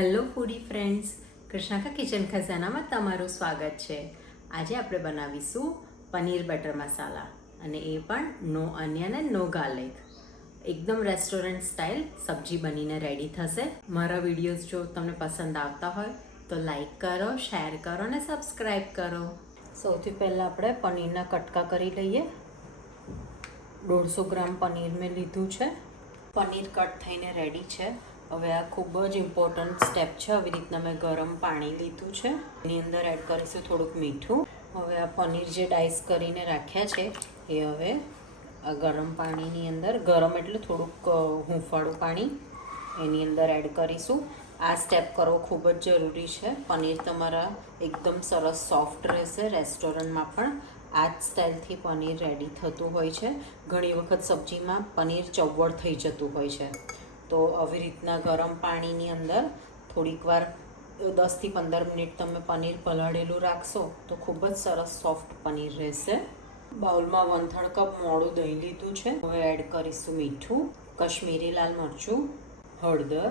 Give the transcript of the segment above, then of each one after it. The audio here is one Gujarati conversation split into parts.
હેલો ફૂડી ફ્રેન્ડ્સ, કૃષ્ણા કા કિચન ખજાનામાં તમારું સ્વાગત છે. આજે આપણે બનાવીશું પનીર બટર મસાલા અને એ પણ નો અનિયન એન્ડ નો ગાર્લિક. એકદમ રેસ્ટોરન્ટ સ્ટાઇલ સબ્જી બનીને રેડી થશે. મારા વિડીયોઝ જો તમને પસંદ આવતા હોય તો લાઈક કરો, શેર કરો અને સબસ્ક્રાઈબ કરો. સૌથી પહેલાં આપણે પનીરના કટકા કરી લઈએ. 150 ગ્રામ પનીર મેં લીધું છે. પનીર કટ થઈને રેડી છે. હવે આ ખૂબ જ ઇમ્પોર્ટન્ટ સ્ટેપ છે. આવી રીતના મેં ગરમ પાણી લીધું છે, એની અંદર એડ કરીશું થોડુંક મીઠું. હવે આ પનીર જે ડાઈસ કરીને રાખ્યા છે એ હવે આ ગરમ પાણીની અંદર, ગરમ એટલે થોડુંક હૂંફાળું પાણી, એની અંદર એડ કરીશું. આ સ્ટેપ કરવો ખૂબ જ જરૂરી છે. પનીર તમારા એકદમ સરસ સોફ્ટ રહેશે. રેસ્ટોરન્ટમાં પણ આ જ સ્ટાઇલથી પનીર રેડી થતું હોય છે. ઘણી વખત સબ્જીમાં પનીર ચવડ થઈ જતું હોય છે, તો આવી રીતના ગરમ પાણીની અંદર થોડીક વાર 10થી 15 મિનિટ તમે પનીર પલાળેલું રાખશો તો ખૂબ જ સરસ સોફ્ટ પનીર રહેશે. બાઉલમાં 1/3 કપ મોળું દહીં લીધું છે. હવે એડ કરીશું મીઠું, કશ્મીરી લાલ મરચું, હળદર,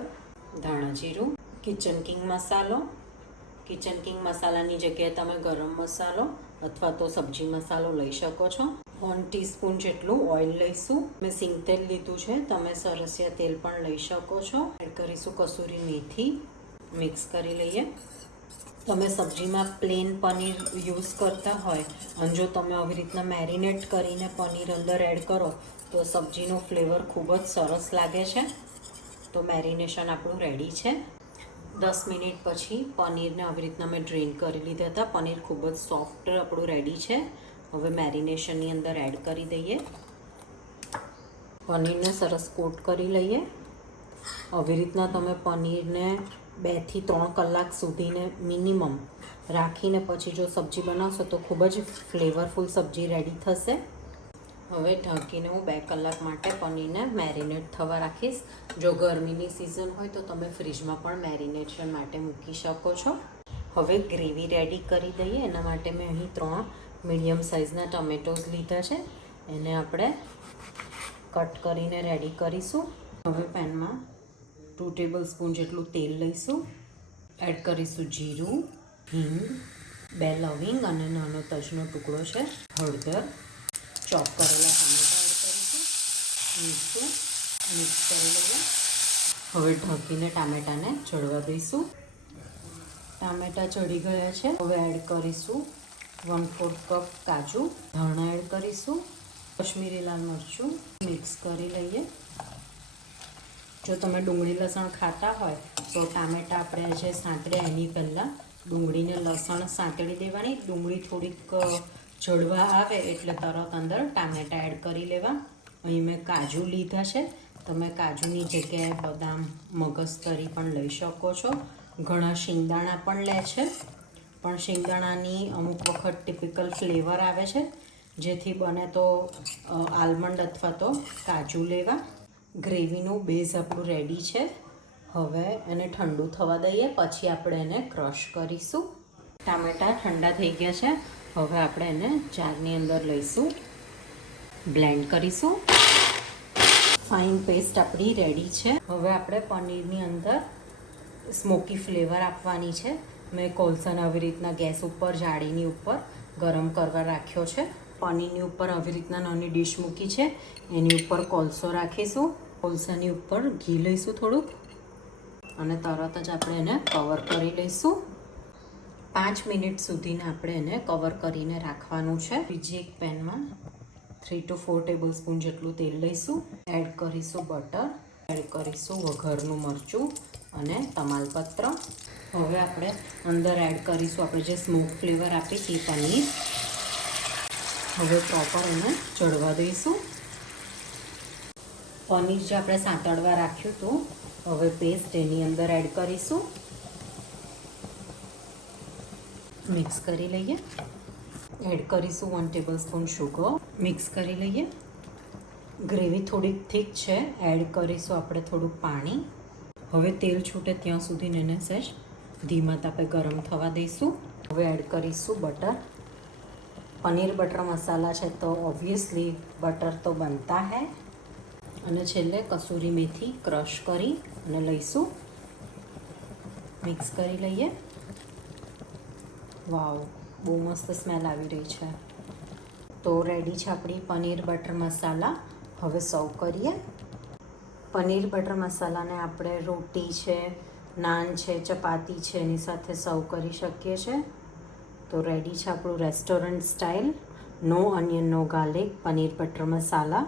ધાણા જીરું, કિચન કિંગ મસાલો. કિચન કિંગ મસાલાની જગ્યાએ તમે ગરમ મસાલો અથવા તો સબ્જી મસાલો લઈ શકો છો. 1 ટીસ્પૂન જેટલું ઓઇલ લઈશું. મેં સિંગ તેલ લીધું છે, તમે સરસિયા તેલ પણ લઈ શકો છો. એડ કરીશું કસૂરી મેથી, મિક્સ કરી લઈએ. તમે સબ્જીમાં પ્લેન પનીર યુઝ કરતા હોય અને જો તમે આવી રીતના મેરિનેટ કરીને પનીર અંદર એડ કરો તો સબ્જીનો ફ્લેવર ખૂબ જ સરસ લાગે છે. તો મેરિનેશન આપણું રેડી છે. 10 મિનિટ પછી પનીરને આવી રીતના મેં ડ્રેન કરી લીધા હતા. પનીર ખૂબ જ સોફ્ટ આપણું રેડી છે. હવે મેરિનેશનની અંદર એડ કરી દઈએ. પનીરને સરસ કોટ કરી લઈએ. આવી રીતના તમે પનીરને 2 થી 3 કલાક સુધીને મિનિમમ રાખીને પછી જો સબ્જી બનાવશો તો ખૂબ જ ફ્લેવરફુલ સબ્જી રેડી થશે. હવે ઢાંકીને હું 2 કલાક માટે પનીરને મેરિનેટ થવા રાખીશ. જો ગરમીની સિઝન હોય તો તમે ફ્રીજમાં પણ મેરિનેશન માટે મૂકી શકો છો. હવે ગ્રેવી રેડી કરી દઈએ. એના માટે મેં અહીં 3 મીડિયમ સાઇઝના ટમેટોઝ લીધા છે. એને આપણે કટ કરીને રેડી કરીશું. હવે પેનમાં 2 ટેબલસ્પૂન જેટલું તેલ લઈશું. એડ કરીશું જીરું, હિંગ, 2 લવિંગ અને નાનો તજનો ટુકડો છે, હળદર, ચોપ કરેલા ટામેટા એડ કરીશું, મીઠું, મિક્સ કરી લઈએ. હવે ઢાંકીને ટામેટાને ચડવા દઈશું. ટામેટા ચડી ગયા છે. હવે એડ કરીશું 1/4 કપ કાજુ, ધાણા એડ કરીશું, કશ્મીરી લાલ મરચું, મિક્સ કરી લઈએ. જો તમે ડુંગળી લસણ ખાતા હોય તો ટામેટા આપણે જે સાંતળ્યા એની પહેલાં ડુંગળીને લસણ સાંતળી દેવાની. ડુંગળી થોડીક ચડવા આવે એટલે તરત અંદર ટામેટા એડ કરી લેવા. અહીં મેં કાજુ લીધા છે. તમે કાજુની જગ્યાએ બદામ, મગજતરી પણ લઈ શકો છો. ઘણા શિંગદાણા પણ લે છે, પણ શિંગદાણાની અમુક વખત ટિપિકલ ફ્લેવર આવે છે, જેથી બને તો આલમંડ અથવા તો કાજુ લેવા. ગ્રેવીનું બેઝ આપણું રેડી છે. હવે એને ઠંડુ થવા દઈએ, પછી આપણે એને ક્રશ કરીશું. ટામેટાં ઠંડા થઈ ગયા છે. હવે આપણે એને જારની અંદર લઈશું, બ્લેન્ડ કરીશું. ફાઇન પેસ્ટ આપણી રેડી છે. હવે આપણે પનીરની અંદર સ્મોકી ફ્લેવર આપવાની છે. મેં કોલસાને આવી રીતના ગેસ ઉપર, જાળીની ઉપર ગરમ કરવા રાખ્યો છે. પનીરની ઉપર આવી રીતના નાની ડીશ મૂકી છે, એની ઉપર કોલસો રાખીશું. કોલસાની ઉપર ઘી લઈશું થોડુંક અને તરત જ આપણે એને કવર કરી લઈશું. 5 મિનિટ સુધીને આપણે એને કવર કરીને રાખવાનું છે. બીજી એક પેનમાં 3 to 4 ટેબલસ્પૂન જેટલું તેલ લઈશું. એડ કરીશું બટર, એડ કરીશું વઘારનું મરચું અને તમાલપત્ર. હવે આપણે અંદર એડ કરીશું આપણે જે સ્મોક ફ્લેવર આપી હતી પનીર. હવે પ્રોપર એને ચડવા દઈશું. પનીર જે આપણે સાંતળવા રાખ્યું હતું, હવે પેસ્ટ એની અંદર એડ કરીશું. મિક્સ કરી લઈએ. એડ કરીશું 1 ટેબલસ્પૂન શુગર, મિક્સ કરી લઈએ. ગ્રેવી થોડીક થીક છે, એડ કરીશું આપણે થોડુંક પાણી. હવે તેલ છૂટે ત્યાં સુધી એને સહેજ ધીમા તાપે ગરમ થવા દઈશું. હવે એડ કરીશું બટર. પનીર બટર મસાલા છે તો ઓબ્વિયસલી બટર તો બનતા હૈ. અને છેલ્લે કસૂરી મેથી ક્રશ કરી અને લઈશું. મિક્સ કરી લઈએ. વાવ, બહુ મસ્ત સ્મેલ આવી રહી છે. તો રેડી છે આપણી પનીર બટર મસાલા. હવે સર્વ કરીએ. પનીર બટર મસાલાને આપણે રોટી છે, નાન છે, ચપાતી છે એની સાથે સર્વ કરી શકીએ છીએ. તો રેડી છે આપણું રેસ્ટોરન્ટ સ્ટાઇલ નો ઓનિયન નો ગાર્લિક પનીર બટર મસાલા.